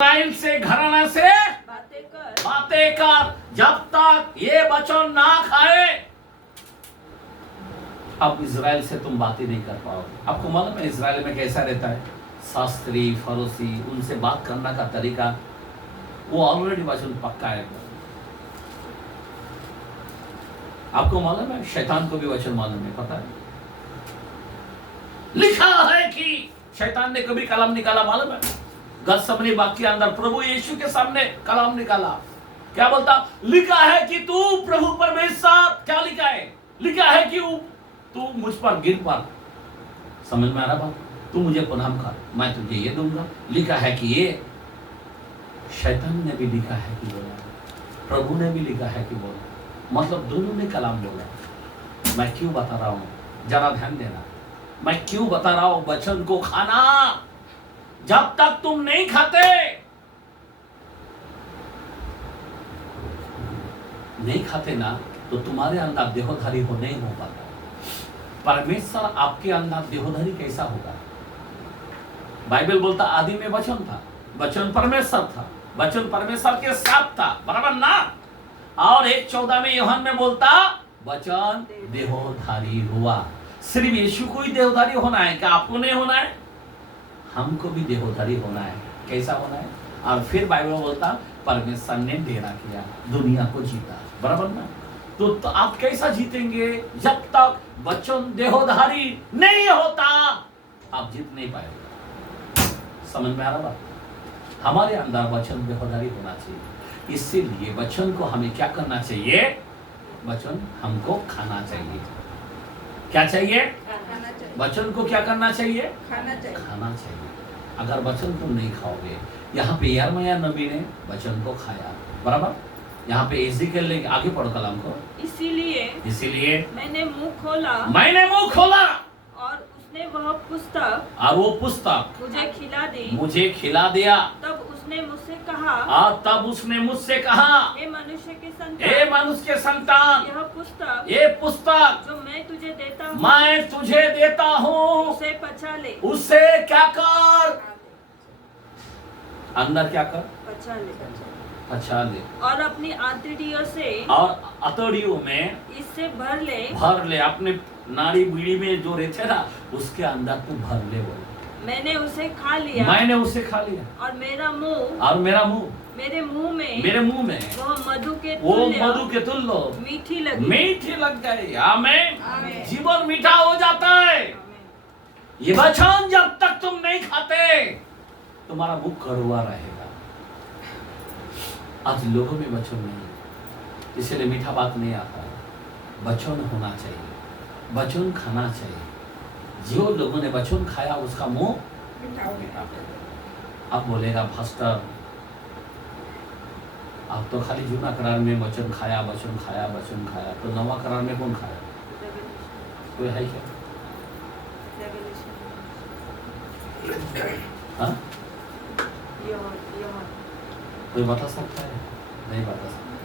इस्राएल से घराना से बातें कर जब तक ये वचन ना खाए। अब इजराइल से तुम बातें नहीं कर पाओगे। आपको मालूम है इजराइल में कैसा रहता है? शास्त्री फरोसी, उनसे बात करना का तरीका वो ऑलरेडी वचन पक्का है। आपको मालूम है शैतान को भी वचन मालूम है, पता है? लिखा है कि शैतान ने कभी कलम निकाला मालूम है? गत्समनी बाग के अंदर प्रभु यीशु के सामने कलम निकाला, क्या बोलता? लिखा है कि तू प्रभु परमेश्वर, क्या लिखा है? लिखा है कि तू मुझ पर गिर पड़। समझ में आ रहा बात? तू मुझे प्रणाम कर, मैं तुझे ये दूंगा। लिखा है कि ये शैतान ने भी लिखा है कि बोला, प्रभु ने भी लिखा है कि बोला, मतलब दोनों ने कलाम बोला। मैं क्यों बता रहा हूं, जरा ध्यान देना। मैं क्यों बता रहा हूं वचन को खाना? जब तक तुम नहीं खाते, नहीं खाते ना, तो तुम्हारे अंदर देहोधारी हो नहीं हो पाता। परमेश्वर आपके अंदर देहोधारी कैसा होगा? बाइबल बोलता आदि में वचन था, वचन परमेश्वर था, वचन परमेश्वर के साथ था, बराबर ना? और 1:14 में यूहन्ना में बोलता वचन देहोधारी हुआ। सिर्फ यीशु को ही देहोधारी होना है क्या? आपको नहीं होना है? हमको भी देहोधारी होना है। कैसा होना है? और फिर बाइबल बोलता परमेश्वर ने डेरा किया, दुनिया को जीता, बराबर ना? तो आप कैसा जीतेंगे? जब तक वचन देहोधारी नहीं होता आप जीत नहीं पाएंगे। समझ में आ रहा बात? हमारे अंदर वचन देहोधारी होना चाहिए। इसीलिए वचन को हमें क्या करना चाहिए? वचन हमको खाना चाहिए। क्या चाहिए? वचन को क्या करना चाहिए? खाना चाहिए। अगर वचन तुम नहीं खाओगे, यहाँ पे यिर्मयाह नबी ने वचन को खाया, बराबर? यहाँ पे एजेकिएल ने, आगे पढ़ो कलाम को। इसीलिए मैंने मुंह खोला और उसने वह पुस्तक, और वो पुस्तक मुझे खिला दिया। तब उसने मुझसे कहा, हे मनुष्य के संतान, ये पुस्तक जो मैं तुझे देता हूँ उसे पचा ले। उसे क्या कर? अंदर क्या कर? पचा ले। और अपनी आंतड़ियों से, और आंतड़ियों में इससे भर ले। अपने नाड़ी बीड़ी में जो रहते ना, उसके अंदर तू भर ले। बोले मैंने उसे खा लिया और मेरा मुंह मेरे मुंह में वो मधु के तुल्य मीठी लग गई। आमीन। जीवन मीठा हो जाता है। ये वचन जब तक तुम नहीं खाते, तुम्हारा मुंह कड़वा रहेगा। आज लोगों में वचन नहीं, इसलिए मीठा बात नहीं आता। वचन होना चाहिए, वचन खाना चाहिए। जो लोगों ने वचन खाया उसका मुंह मीठा। अब बोलेगा पास्टर, आप तो खाली जूना करार में वचन खाया, तो नवा करार में कौन खाया? कोई है क्या? हाँ? कोई बता सकता है? नहीं बता सकता,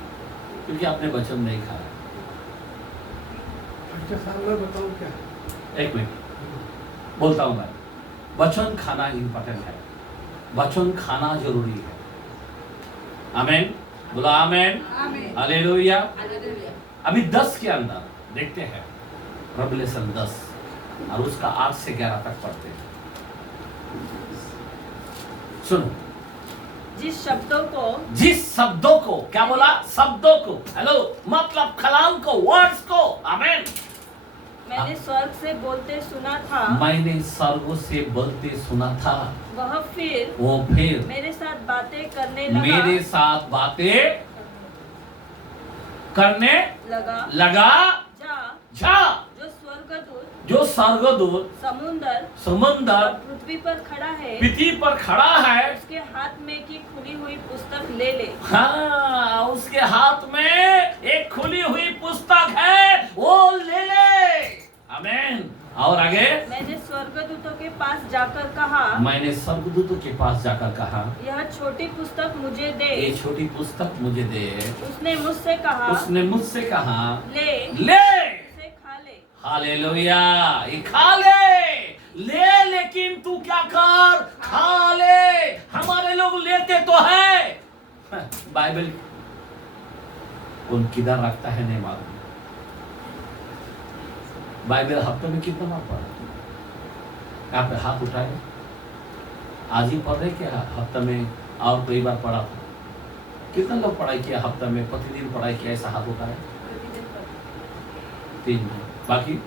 क्योंकि आपने वचन नहीं खाया। बताओ क्या? एक मिनट बोलता हूं मैं। वचन खाना इंपॉर्टेंट है, वचन खाना जरूरी है। आमीन। बोला आमीन। हालेलुया। अभी 10 के अंदर देखते हैं, रेवलेशन 10 और उसका 8 से 11 तक पढ़ते हैं। सुनो। जिस शब्दों को क्या बोला? शब्दों को, हेलो, मतलब कलाम को, वर्ड्स को। आमीन। मैंने स्वर्ग से बोलते सुना था। वो फिर मेरे साथ बातें करने लगा। जा जो स्वर्गदूत समुंदर पृथ्वी पर खड़ा है, उसके हाथ में की खुली हुई पुस्तक ले ले। हाँ, उसके हाथ में एक खुली हुई पुस्तक है, वो ले ले। आमीन। और आगे, मैंने स्वर्गदूतों के पास जाकर कहा, यह छोटी पुस्तक मुझे दे। उसने मुझसे कहा, ले हालेलुया। ये खा ले, ले, लेकिन तू क्या कर, खा ले। हमारे लोग लेते तो है, बाइबल कौन किधर रखता है नहीं मालूम। बाइबल हफ्ते में कितना बार पढ़ा? यहाँ पे हाथ उठाए, आज ही पढ़ रहे क्या? हफ्ते में और कई बार पढ़ा था? कितना लोग पढ़ाई किया हफ्ते में, प्रतिदिन पढ़ाई किया? ऐसा हाथ उठाए 3 दिन। बाकी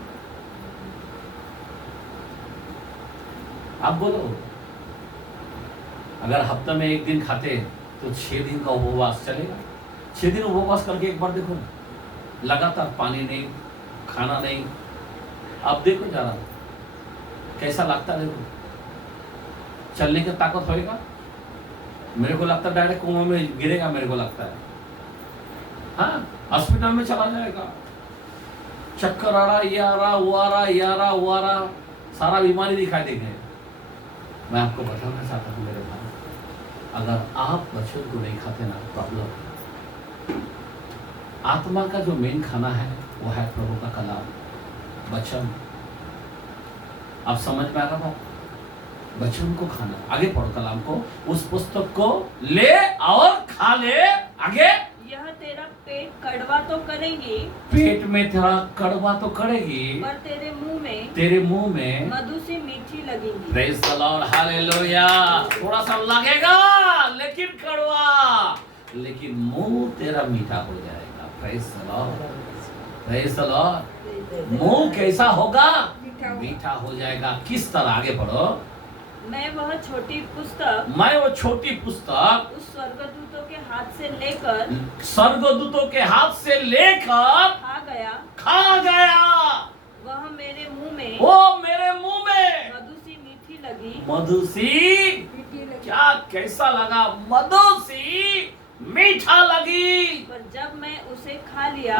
आप बोलो, अगर हफ्ते में 1 दिन खाते तो 6 दिन का उपवास चलेगा? 6 दिन उपवास करके एक बार देखो ना, लगातार पानी नहीं, खाना नहीं, आप देखो जरा कैसा लगता है। देखो चलने की ताकत होएगा? मेरे को लगता है डायरेक्ट कुआं में गिरेगा, मेरे को लगता है। हाँ, हॉस्पिटल में चला जाएगा, चक्कर आ रहा, ये आ रहा, वो आ रहा, ये आ रहा, वो आ रहा, सारा बीमारी दिखाई देंगे। मैं आपको बताना चाहता हूँ मेरे भाई, अगर आप वचन को नहीं खाते ना, प्रॉब्लम। आत्मा का जो मेन खाना है वो है प्रभु का कलाम, वचन। आप समझ में आ रहा बात? वचन को खाना। आगे पढ़ो कलाम को, उस पुस्तक को ले और खा ले। आगे, यह तेरा पेट कड़वा तो करेगी, पेट में तेरा कड़वा तो करेगी, पर तेरे मुंह में मधु से मीठी लगेगी। Praise the Lord, hallelujah. थोड़ा सा लगेगा लेकिन कड़वा, लेकिन मुंह तेरा मीठा हो जाएगा। Praise the Lord, praise the Lord. मुंह कैसा होगा? मीठा हो जाएगा। किस तरह? आगे बढ़ो। मैं वो छोटी पुस्तक उस स्वर्गदूतों के हाथ से लेकर खा गया। वह मेरे मुंह में मधु सी क्या, कैसा लगा? मधु सी मीठा लगी। पर जब मैं उसे खा लिया,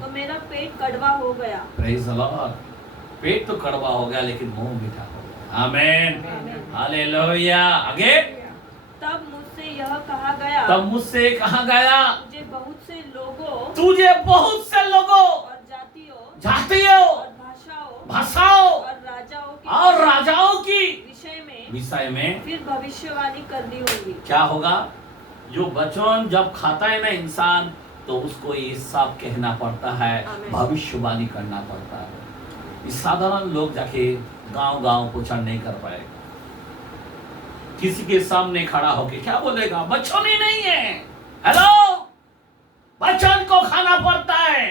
तो मेरा पेट कड़वा हो गया। Praise the Lord. पेट तो कड़वा हो गया लेकिन मुंह मीठा हो गया। आमेन, हालेलुया। आगे, तब मुझसे यह कहा गया, तुझे बहुत से लोगों और जातियों और भाषाओं और राजाओं की विषय में फिर भविष्यवाणी करनी होगी। क्या होगा? जो वचन जब खाता है ना इंसान, तो उसको ये सब कहना पड़ता है, भविष्यवाणी करना पड़ता है। इस साधारण लोग जाके गांव प्रचार नहीं कर पाएगा। किसी के सामने खड़ा होके क्या बोलेगा? वचन ही नहीं है। हेलो, वचन को खाना पड़ता है,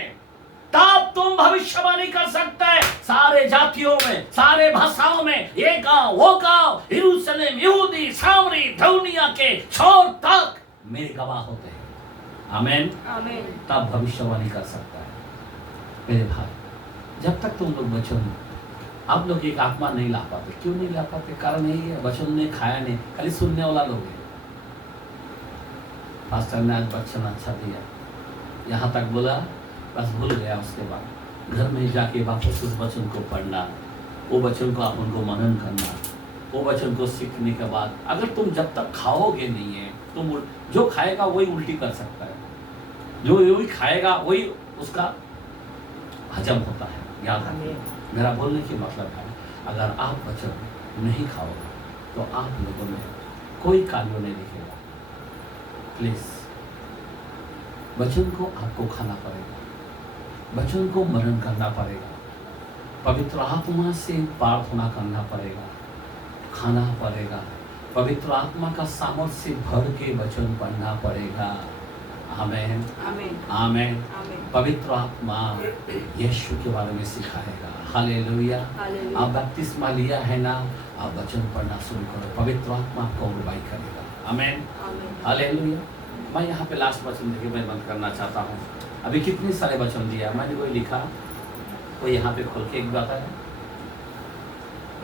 तब तुम भविष्यवाणी कर सकते हैं। सारे जातियों में, सारे भाषाओं में, ये गांव वो गांव, यरूशलेम, यहूदी, सामरी, दुनिया के छोर तक मेरे गवाह होते हैं। आमेन, आमेन। तब भविष्यवाणी कर सकता है। मेरे भाई, जब तक तुम लोग वचन, आप लोग एक आत्मा नहीं ला पाते। क्यों नहीं ला पाते? कारण यही है, वचन ने खाया नहीं, खाली सुनने वाला लोग है। पास्टर ने आज वचन अच्छा दिया, यहाँ तक बोला, बस भूल गया। उसके बाद घर में जाके वापस उस वचन को पढ़ना, वो वचन को आप उनको मनन करना, वो वचन को सीखने के बाद अगर तुम जब तक खाओगे नहीं है, तुम जो खाएगा वही उल्टी कर सकता है, जो वही खाएगा वही उसका हजम होता है। याद रखिए, मेरा बोलने की मतलब है, अगर आप वचन नहीं खाओगे तो आप लोगों में कोई कार्य नहीं दिखेगा। प्लीज, वचन को आपको खाना पड़ेगा, वचन को मनन करना पड़ेगा, पवित्र आत्मा से प्रार्थना करना पड़ेगा, खाना पड़ेगा, पवित्र आत्मा का सामर्थ्य से भर के वचन पढ़ना पड़ेगा। आमेन, आमेन, आमेन। पवित्र आत्मा यीशु के बारे में सिखाएगा। हालेलुया। आप बपतिस्मा लिया है ना, आप वचन पढ़ना शुरू करो, पवित्र आत्मा आपको अगुवाई करेगा। आमेन, हालेलुया। मैं यहाँ पे लास्ट वचन देके मैं बंद करना चाहता हूँ। अभी कितने सारे वचन दिया मैंने, कोई लिखा, कोई यहाँ पे खोल के एक बताया,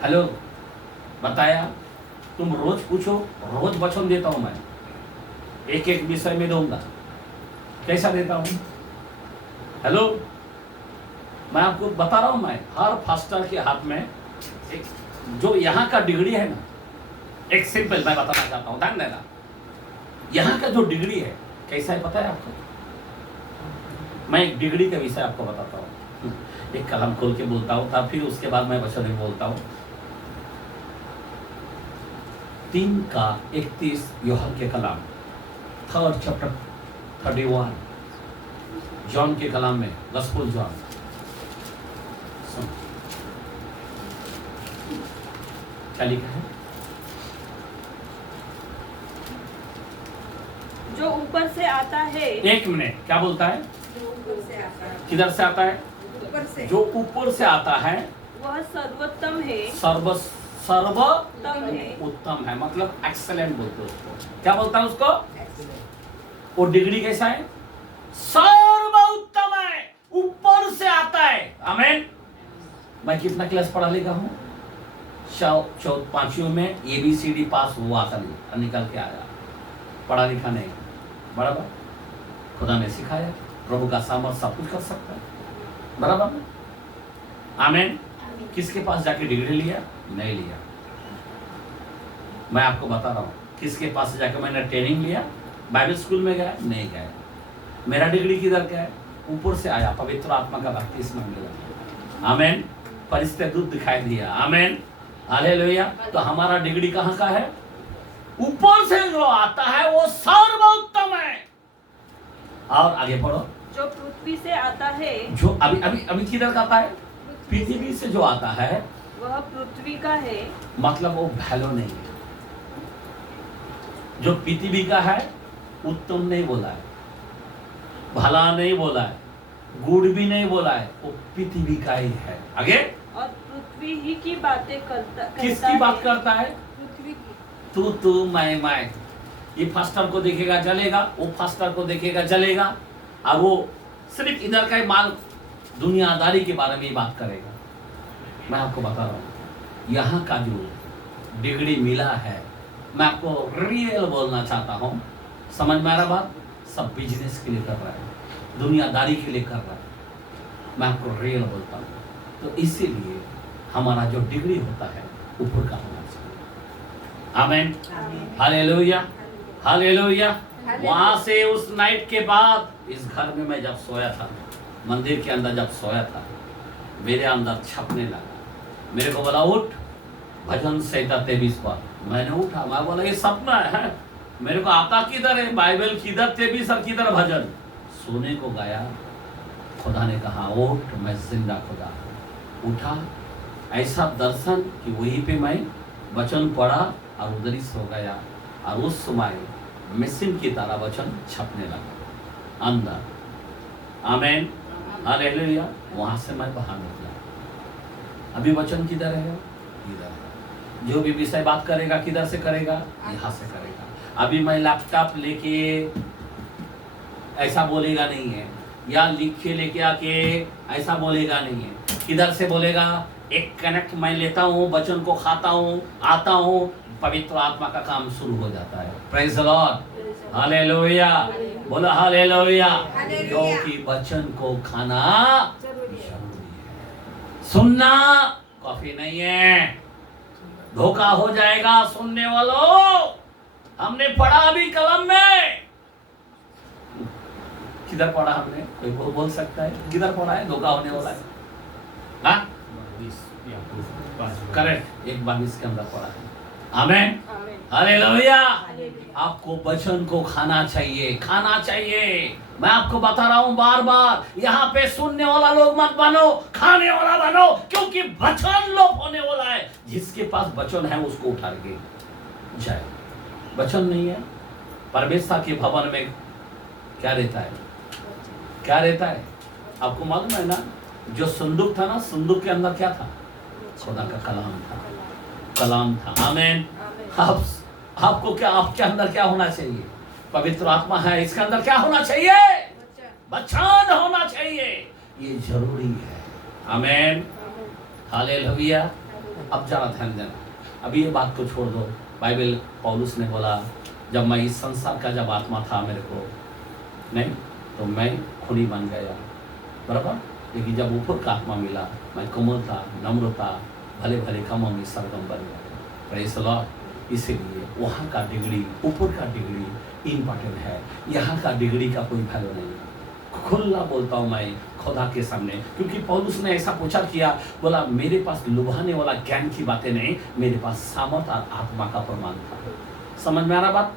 हेलो बताया। तुम रोज पूछो, रोज वचन देता हूँ मैं, एक एक विषय में दूंगा। कैसा देता हूँ? हेलो, मैं आपको बता रहा हूँ, मैं हर फास्टर के हाथ में एक जो यहाँ का डिग्री है ना, एक सिंपल मैं बताना चाहता हूँ, ध्यान देना। यहाँ का जो डिग्री है कैसा है पता है आपको? मैं एक डिग्री का विषय आपको बताता हूँ। एक कलम खोल के बोलता हूँ, तब फिर उसके बाद मैं वचन में बोलता हूँ। 3:31 यूहन्ना के कलाम, 3rd chapter 31, जॉन के कलाम में, गॉस्पेल जॉन। क्या लिखा है? जो ऊपर से आता है। एक मिनट, क्या बोलता है? जो ऊपर से आता है। किधर से आता है? ऊपर से। जो ऊपर से आता है वह सर्वोत्तम है। सर्वोत्तम है, उत्तम है, मतलब एक्सेलेंट बोलते हैं उसको। क्या बोलता है उसको? वो डिग्री कैसा है? सर्वोत्तम है, ऊपर से आता है। आमीन। मैं कितना क्लास पढ़ा लिखा हूँ? 5वीं में ABCD पास हुआ था, निकल के आया, पढ़ा लिखा नहीं, बराबर। खुदा ने सिखाया, प्रभु का सामर्थ सब कुछ कर सकता है, बराबर। आमीन। किसके पास जाके डिग्री लिया? नहीं लिया। मैं आपको बता रहा हूँ, किसके पास जाके मैंने ट्रेनिंग लिया? बाइबल स्कूल में गया? नहीं गया। मेरा डिग्री किधर का है? ऊपर से आया, पवित्र आत्मा का बपतिस्मा मिला। आमीन। परिस्थिति दूत दिखाई दिया। आमीन, हालेलुया। तो हमारा डिग्री कहाँ का है? ऊपर से जो आता है वो सर्वोत्तम है। और आगे पढ़ो। जो पृथ्वी से आता है। जो अभी किधर का आता है? पृथ्वी से जो आता है वह पृथ्वी का है, मतलब वो भलो नहीं है। जो पृथ्वी का है, उत्तम नहीं बोला है, भला नहीं बोला है, गुड़ भी नहीं बोला है, वो पृथ्वी का ही है। आगे। और पृथ्वी ही की बातें करता। किसकी बात करता है? पृथ्वी की। तू मैं। ये फास्टर को देखेगा जलेगा, वो फास्टर को देखेगा जलेगा, और वो सिर्फ इधर का ही माल, दुनियादारी के बारे में ही बात करेगा। मैं आपको बता रहा हूँ, यहाँ का जो डिग्री मिला है, मैं आपको रियल बोलना चाहता हूँ, समझ में आ रहा बात? सब बिजनेस के लिए कर रहा है, दुनियादारी के लिए कर रहा है। मैं आपको रियल बोलता हूँ। तो इसीलिए हमारा जो डिग्री होता है ऊपर का होना चाहिए। आमीन, हालेलुया, हालेलुया। वहां से उस नाइट के बाद इस घर में मैं जब सोया था, मंदिर के अंदर जब सोया था, मेरे अंदर छपने लगा। मेरे को बोला उठ, भजन संहिता 23 पर। मैंने उठा, मैं बोला ये सपना है, मेरे को आता किधर है? बाइबल किधर 23 और किधर भजन? सोने को गया, खुदा ने कहा उठ, मैं जिंदा खुदा। उठा, ऐसा दर्शन कि वहीं पे मैं वचन पढ़ा और उधर ही सो गया। और उस समय मशीन की तरह वचन छपने लगा अंदर। आमीन, हालेलुया। वहां से मैं बाहर निकला। अभी वचन किधर है? इधर है। जो भी विषय बात करेगा किधर से करेगा? यहाँ से करेगा। अभी मैं लैपटॉप लेके ऐसा बोलेगा नहीं है, या लिख के लेके आके ऐसा बोलेगा नहीं है। किधर से बोलेगा? एक कनेक्ट मैं लेता हूँ, वचन को खाता हूँ, आता हूँ, पवित्र आत्मा का काम शुरू हो जाता है। प्रेज द लॉर्ड, हालेलुया, बोला हालेलुया। क्योंकि वचन को खाना जरूरी है, सुनना काफी नहीं है। धोखा हो जाएगा सुनने वालों। हमने पढ़ा अभी कलम में, किधर पढ़ा हमने? कोई बोल सकता है किधर पढ़ा है? धोखा होने वाला है। हाँ, करेक्ट, 1:22 के अंदर पढ़ा है। आमीन, हालेलुया। आपको वचन को खाना चाहिए, खाना चाहिए। मैं आपको बता रहा हूं बार बार, यहाँ पे सुनने वाला लोग मत बनो, खाने वाला बनो, क्योंकि वचन लोप होने वाला है। जिसके पास वचन है उसको उठा के जाए। वचन नहीं है, परमेश्वर के भवन में क्या रहता है? क्या रहता है? आपको मालूम है ना? जो संदूक था ना, संदूक के अंदर क्या था? खुदा का कलाम था, कलाम था। आमीन। आपको क्या, आपके अंदर क्या होना चाहिए? पवित्र आत्मा है, इसके अंदर क्या होना चाहिए? वचन होना चाहिए। ये जरूरी है। आमीन, हालेलुया। अब जरा ध्यान देना, अभी ये बात को छोड़ दो। बाइबल पौलुस ने बोला, जब मैं इस संसार का जब आत्मा था मेरे को नहीं, तो मैं खूनी बन गया, बराबर। लेकिन जब ऊपर का आत्मा मिला, मैं कोमलता, नम्रता, भले भले कामों में सरगम बन गया। Praise the Lord. इसीलिए वहाँ का डिग्री, ऊपर का डिग्री इम्पोर्टेंट है। यहाँ का डिग्री का कोई वैल्यू नहीं है। खुला बोलता हूं मैं खुदा के सामने, क्योंकि पौलुस ने ऐसा पूछा किया, बोला मेरे पास लुभाने वाला ज्ञान की बातें नहीं, मेरे पास सामर्थ और आत्मा का प्रमाण था। समझ में आ रहा बात?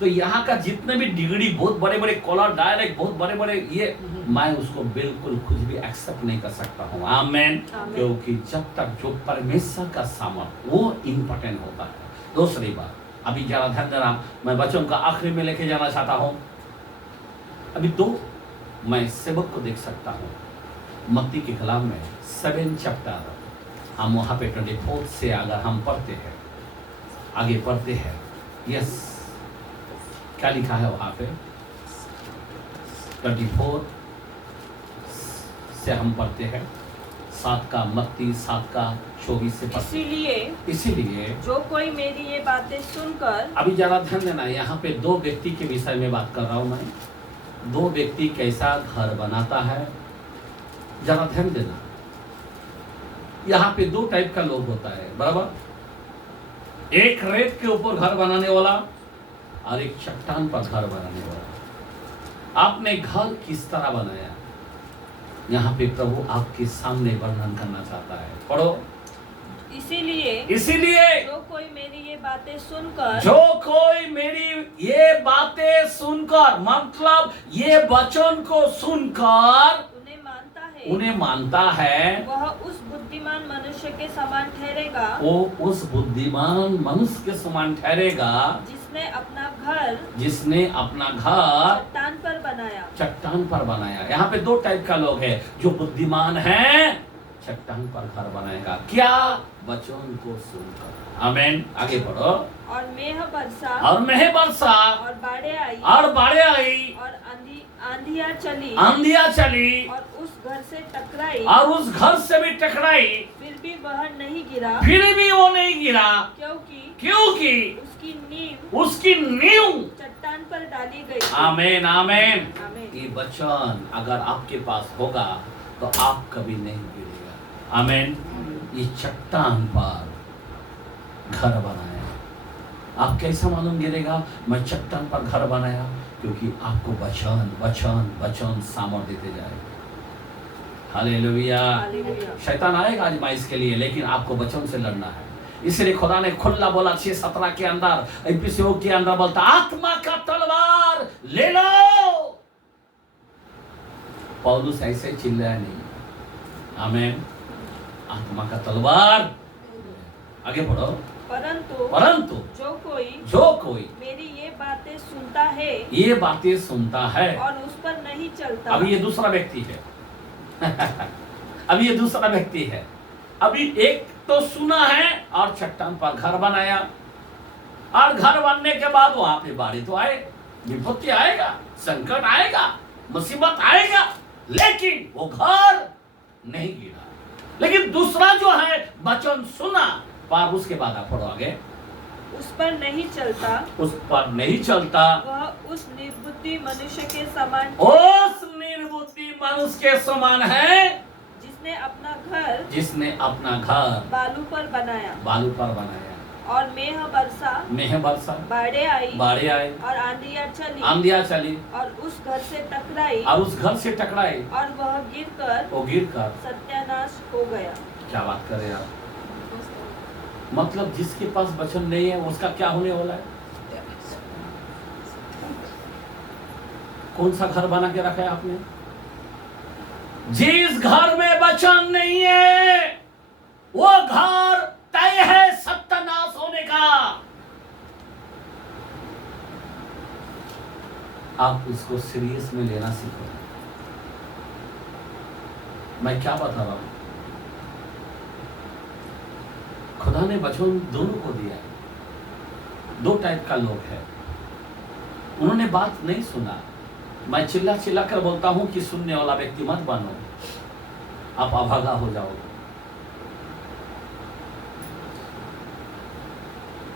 तो यहाँ का जितने भी डिग्री, बहुत बड़े बड़े कॉलर, डायरेक्ट बहुत बड़े बड़े ये, मैं उसको बिल्कुल कुछ भी एक्सेप्ट नहीं कर सकता हूँ। आमेन। क्योंकि जब तक जो परमेश्वर का सामर्थ, वो इम्पोर्टेंट होता है। दूसरी बात, अभी जरा ध्यान देना, मैं बच्चों का आखिरी में लेके जाना चाहता हूँ। अभी तो मैं सेवक को देख सकता हूँ मत्ती के कलाम में 7 चैप्टर, हम वहाँ पे 24 से अगर हम पढ़ते हैं, आगे पढ़ते हैं, यस क्या लिखा है वहाँ पे 24 से हम पढ़ते हैं, 7 का मत्ती 7 का 24 से पढ़ते। इसीलिए जो कोई मेरी ये बातें सुनकर, अभी जरा ध्यान देना, यहाँ पे 2 व्यक्ति के विषय में बात कर रहा हूँ मैं। 2 व्यक्ति कैसा घर बनाता है, जरा ध्यान देना। यहाँ पे 2 टाइप का लोग होता है, बराबर। एक रेत के ऊपर घर बनाने वाला और एक चट्टान पर घर बनाने वाला। आपने घर किस तरह बनाया, यहाँ पे प्रभु आपके सामने वर्णन करना चाहता है। पढ़ो। इसीलिए जो कोई मेरी ये बातें सुनकर, मतलब ये वचन को सुनकर उन्हें मानता है, वह उस बुद्धिमान मनुष्य के समान ठहरेगा, वो उस बुद्धिमान मनुष्य के समान ठहरेगा जिसने अपना घर चट्टान पर बनाया। यहाँ पे 2 टाइप का लोग है, जो बुद्धिमान है चट्टान पर घर बनाएगा, क्या? वचन को सुनकर। आमेन। आगे पढ़ो। और मेह बरसा और बाढ़े आई और आंधियां चली और उस घर से भी टकराई, फिर भी वो नहीं गिरा, क्योंकि उसकी नींव चट्टान पर डाली गई। आमेन। ये वचन अगर आपके पास होगा तो आप कभी नहीं गिरेगा। आमेन। ये चट्टान पर घर बनाया। आप कैसा मालूम गिरेगा? मैं चट्टान पर घर बनाया, क्योंकि आपको वचन सामर्थ देते जाए। हालेलुया। शैतान आएगा आजमाइश के लिए, लेकिन आपको वचन से लड़ना है। इसलिए खुदा ने खुला बोला 6:17 के अंदर, एपिसोड के अंदर बोलता, आत्मा का तलवार ले लो। पौलुस ऐसे चिल्लाया नहीं। आमेन। आत्मा का तलवार। आगे बढ़ो। परंतु जो कोई मेरी ये बातें सुनता है और उस पर नहीं चलता। अभी ये दूसरा व्यक्ति है अभी एक तो सुना है और चट्टान पर घर बनाया, और घर बनने के बाद वहां पे बाढ़ तो आए, विपत्ति आएगा, संकट आएगा, मुसीबत आएगा, लेकिन वो घर नहीं गिरा। लेकिन दूसरा जो है वचन सुना, पर उसके बाद आप पढ़ो आगे, उस पर नहीं चलता, वह उस निर्बुद्धि मनुष्य के समान है, जिसने अपना घर बालू पर बनाया। और मेह बरसा, बाढ़े आई और आंधियां चली और उस घर से टकराई और वह गिरकर सत्यानाश हो गया। क्या बात कर रहे आप? मतलब जिसके पास वचन नहीं है उसका क्या होने वाला है? कौन सा घर बना के रखा है आपने? जिस घर में वचन नहीं है वो घर तय है सत्यानाश होने का। आप उसको सीरियस में लेना सीखो। मैं क्या बता रहा हूं? खुदा ने वचन दोनों को दिया है। 2 टाइप का लोग है, उन्होंने बात नहीं सुना। मैं चिल्ला कर बोलता हूं कि सुनने वाला व्यक्ति मत बनो, आप अभागा हो जाओगे।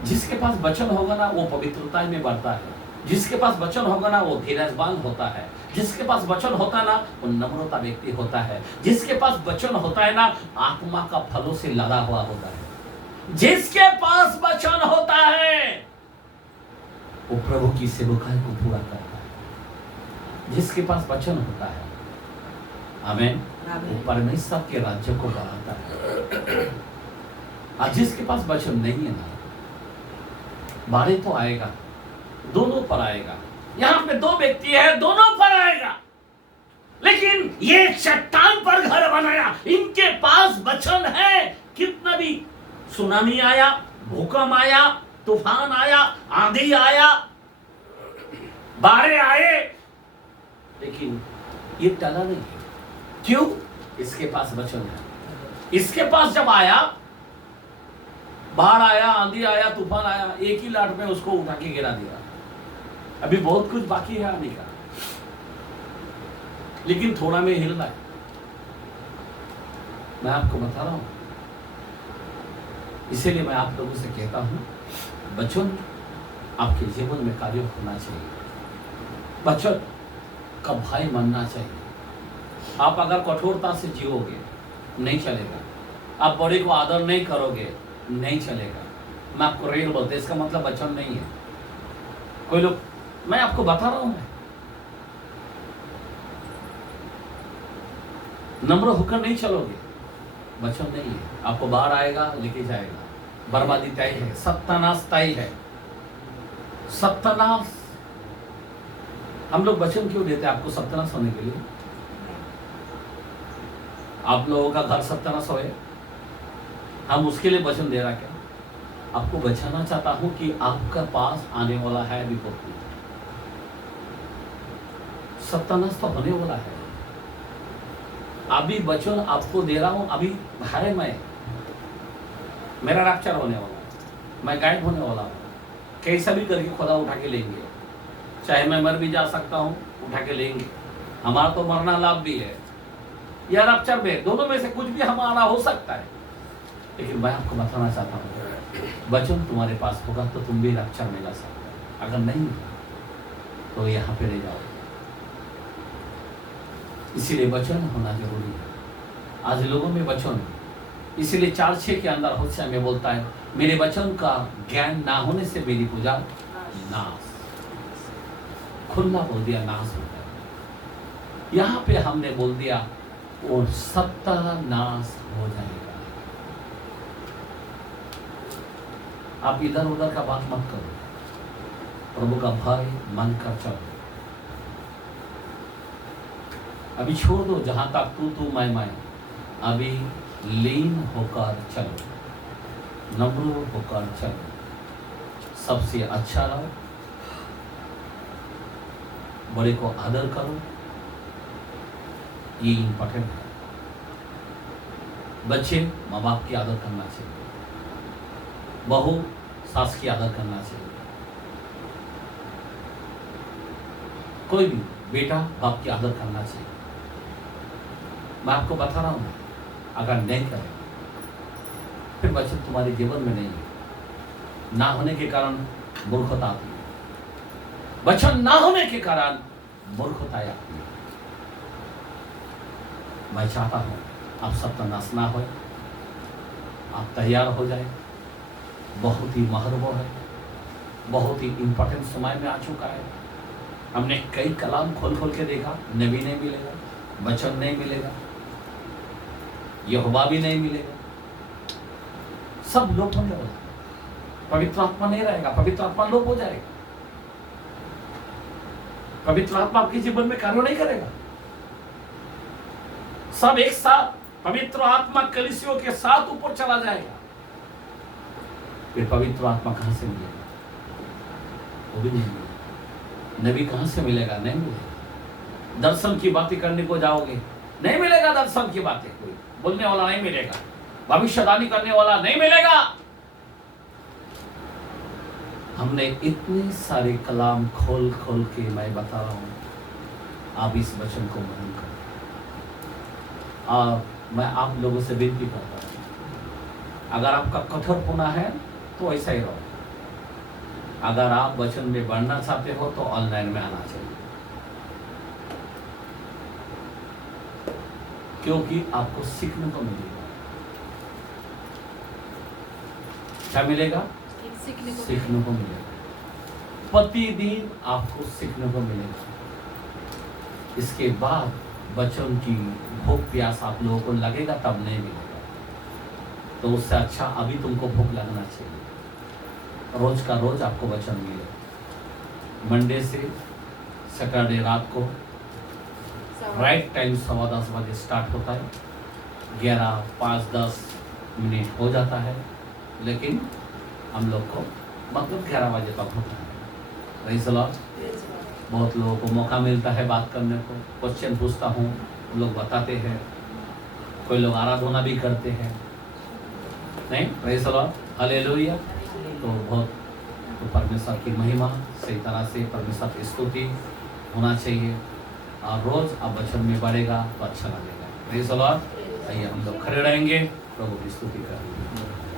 जिसके पास वचन होगा ना वो पवित्रता में बढ़ता है, जिसके पास वचन होगा ना वो धीरजवान होता है, जिसके पास वचन होता है ना वो नम्रता व्यक्ति होता है, जिसके पास वचन होता है ना आत्मा का फलों से लदा हुआ होता है, जिसके पास वचन होता है वो प्रभु की सेवकाई को पूरा करता है। जिसके पास वचन होता है आमेन। आमीन। वो परमेश्वर के राज्य को बढ़ाता है। आज जिसके पास वचन नहीं है ना, बाढ़े तो आएगा, दोनों पर आएगा। यहां पे दो व्यक्ति है, दोनों पर आएगा, लेकिन ये चट्टान पर घर बनाया। इनके पास वचन है। कितना भी सुनामी आया, भूकंप आया, तूफान आया, आंधी आया, बाढ़े आए, लेकिन ये टला नहीं। क्यों? इसके पास वचन है। इसके पास जब आया, बाढ़ आया, आंधी आया, तूफान आया, एक ही लाट में उसको उठा के गिरा दिया। अभी बहुत कुछ बाकी है आने का, लेकिन थोड़ा में हिल रहा है। मैं आपको बता रहा हूं, इसीलिए मैं आप लोगों से कहता हूं, वचन आपके जीवन में कार्य होना चाहिए। वचन का भाई मानना चाहिए। आप अगर कठोरता से जियोगे, नहीं चलेगा। आप बड़े को आदर नहीं करोगे, नहीं चलेगा। मैं आपको रेल बोलते, इसका मतलब वचन नहीं है। कोई लोग, मैं आपको बता रहा हूं, मैं नम्र होकर नहीं चलोगे, वचन नहीं है। आपको बाहर आएगा, लेके जाएगा, बर्बादी तय है, सत्यानाश तय है, सत्यानाश। हम लोग वचन क्यों देते हैं? आपको सत्यानाश होने के लिए। आप लोगों का घर सत्यानाश होए, हम उसके लिए वचन दे रहा क्या? आपको बचाना चाहता हूं कि आपका पास आने वाला है विपत्ति, सत्यानाश तो होने वाला है। अभी वचन आपको दे रहा हूं, अभी है, मैं मेरा रैप्चर होने वाला है, मैं गायब होने वाला हूं। कैसा भी करके खुदा उठा के लेंगे, चाहे मैं मर भी जा सकता हूं, उठा के लेंगे। हमारा तो मरना लाभ भी है या रैप्चर में, दोनों में से कुछ भी हमारा हो सकता है। लेकिन मैं आपको बताना चाहता हूं, वचन तुम्हारे पास होगा तो तुम भी रैप्चर में जा सकते हो। अगर नहीं तो यहां पे रह जाओगे। इसीलिए वचन होना जरूरी है। आज लोगों में वचन, इसीलिए 4:6 के अंदर होशे में बोलता है, मेरे वचन का ज्ञान ना होने से मेरी पूजा नाश। खुला बोल दिया, नाश हो जाएगा। यहां पे हमने बोल दिया वो सत्यानाश हो जाएगा। आप इधर उधर का बात मत करो, प्रभु का भय मन कर चलो। अभी छोड़ दो जहां तक तू मैं, अभी लीन होकर चलो, नम्र होकर चलो, सबसे अच्छा रहो, बड़े को आदर करो। ये इंपॉर्टेंट है। बच्चे माँ बाप की आदर करना चाहिए, बहू सास की आदर करना चाहिए, कोई भी बेटा बाप की आदर करना चाहिए। मैं आपको बता रहा हूं, अगर नहीं करें फिर वचन तुम्हारे जीवन में नहीं है। ना होने के कारण मूर्खता आती है, वचन ना होने के कारण मूर्खता आती है। मैं चाहता हूं आप सत्यानाश ना हो, आप तैयार हो जाए। बहुत ही महत्व है, बहुत ही इंपॉर्टेंट समय में आ चुका है। हमने कई कलाम खोल खोल के देखा, नबी नहीं मिलेगा, वचन नहीं मिलेगा, यहोवा भी नहीं मिलेगा, सब लोप होने वाला। पवित्र आत्मा नहीं रहेगा, पवित्र आत्मा लोप हो जाएगा, पवित्र आत्मा आपके जीवन में कार्य नहीं करेगा। सब एक साथ पवित्र आत्मा कलीसियों के साथ ऊपर चला जाएगा। फिर पवित्र आत्मा कहां से मिलेगा? वो भी नहीं मिलेगा। नबी कहां से मिलेगा? नहीं मिलेगा। दर्शन की बातें करने को जाओगे, नहीं मिलेगा। दर्शन की बातें कोई बोलने वाला नहीं मिलेगा, भविष्यवाणी करने वाला नहीं मिलेगा। हमने इतने सारे कलाम खोल खोल के मैं बता रहा हूं, आप इस वचन को मनन करें। और मैं आप लोगों से विनती करता हूं, अगर आपका कठोर होना है तो ऐसा ही रहो। अगर आप वचन में बढ़ना चाहते हो तो ऑनलाइन में आना चाहिए, क्योंकि आपको सीखने को मिलेगा। क्या मिलेगा? सीखने को मिलेगा। प्रतिदिन आपको सीखने को मिलेगा। इसके बाद वचन की भूख प्यास आप लोगों को लगेगा तब नहीं मिलेगा। तो उससे अच्छा अभी तुमको भूख लगना चाहिए, रोज का रोज आपको वचन मिले। मंडे से सैटरडे रात को राइट टाइम 10:15 बजे स्टार्ट होता है, 11, 5, 10 मिनट हो जाता है, लेकिन हम लोग को मतलब 11 बजे तक होता है। Praise the Lord. बहुत लोगों को मौका मिलता है बात करने को, क्वेश्चन पूछता हूँ, लोग बताते हैं, कोई लोग आराधना भी करते हैं, नहीं? Praise the Lord, hallelujah. तो बहुत तो परमेश्वर की महिमा सही तरह से परमेश्वर की स्तुति होना चाहिए, और रोज आप वचन में बढ़ेगा तो अच्छा लगेगा। Praise the Lord. आइए हम लोग खड़े रहेंगे, प्रभु की स्तुति करेंगे।